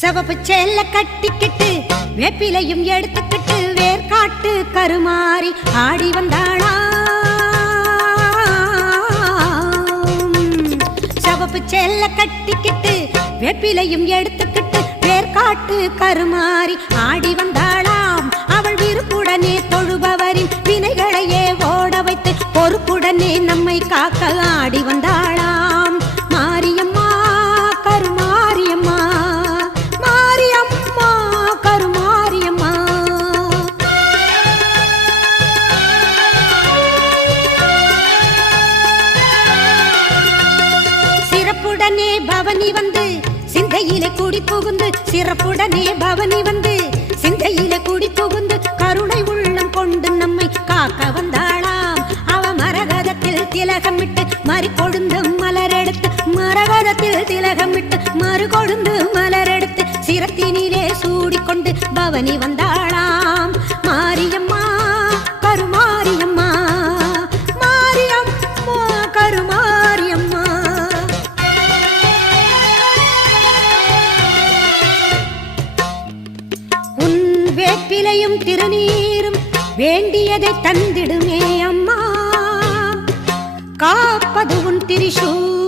சிவப்பு சேல கட்டிக்கிட்டு வேப்பிலையும் எடுத்துக்கிட்டு வேர்காட்டு கருமாறி ஆடி வந்தாளா. சிவப்பு சேல கட்டிக்கிட்டு வேப்பிலையும் எடுத்துக்கிட்டு வேர்காட்டு கருமாறி ஆடி வந்தாளாம். அவள் விருப்புடனே தொழுபவரின் வினைகளையே ஓட வைத்து பொறுப்புடனே நம்மை காக்க ஆடி வந்தாளாம். மாரியம்மா கருமாரியம்மா, மாரியம்மா கருமாரியம்மா. சிறப்புடனே பவனி வந்து சிந்தையிலே குடி புகுந்து, சிறப்புடனே பவனி வந்து சிந்தையிலே குடி புகுந்து கருணை உள்ளம் கொண்டு நம்மை காக்க வந்தாளாம். அவ மரகதத்தில் திலகமிட்டு மறு கொழுந்து மலரெடுத்து, மரகதத்தில் திலகமிட்டு மறு கொழுந்து மலரெடுத்து சிரத்தினிலே சூடிக்கொண்டு பவனி வந்தாளாம். மாரியம்மா கருமாரியம்மா, மாரியம்மா கருமாரியம்மா. உன் வேப்பிலையும் திருநீரும் வேண்டியதை தந்திடுமே அம்மா, காப்பது உன் திரிசூலம்